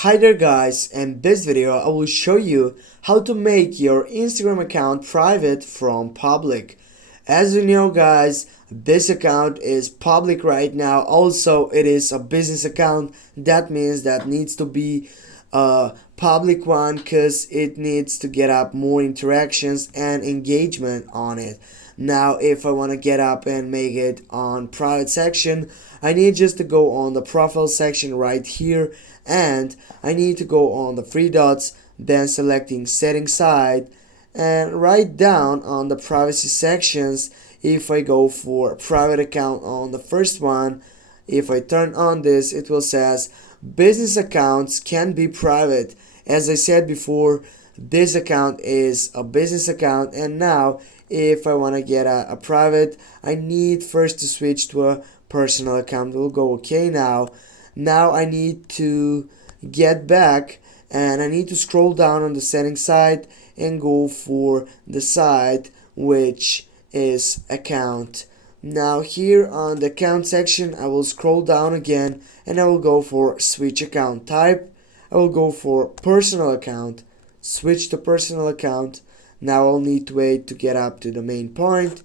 Hi there guys, in this video I will show you how to make your Instagram account private from public. As you know guys, this account is public right now. Also it is a business account. That means that needs to be a public one because it needs to get up more interactions and engagement on it. Now if I want to get up and make it on private section, I need just to go on the profile section right here, and I need to go on the three dots, then selecting settings side, and right down on the privacy sections. If I go for private account on the first one, if I turn on this, it will says business accounts can be private. As I said before, this account is a business account, and now if I want to get a private, I need first to switch to a personal account. We'll go okay now. Now I need to get back, and I need to scroll down on the settings side and go for the side which is account. Now here on the account section, I will scroll down again and I will go for switch account type. I will go for personal account, switch to personal account. Now I'll need to wait to get up to the main point.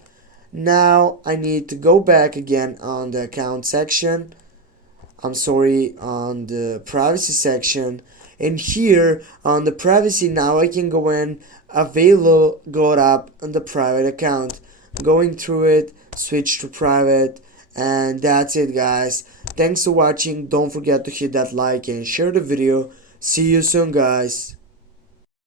Now I need to go back again on the account section. On the privacy section. And here on the privacy, now I can go in available, go up on the private account. Going through it, switch to private, and that's it guys. Thanks for watching. Don't forget to hit that like and share the video. See you soon guys.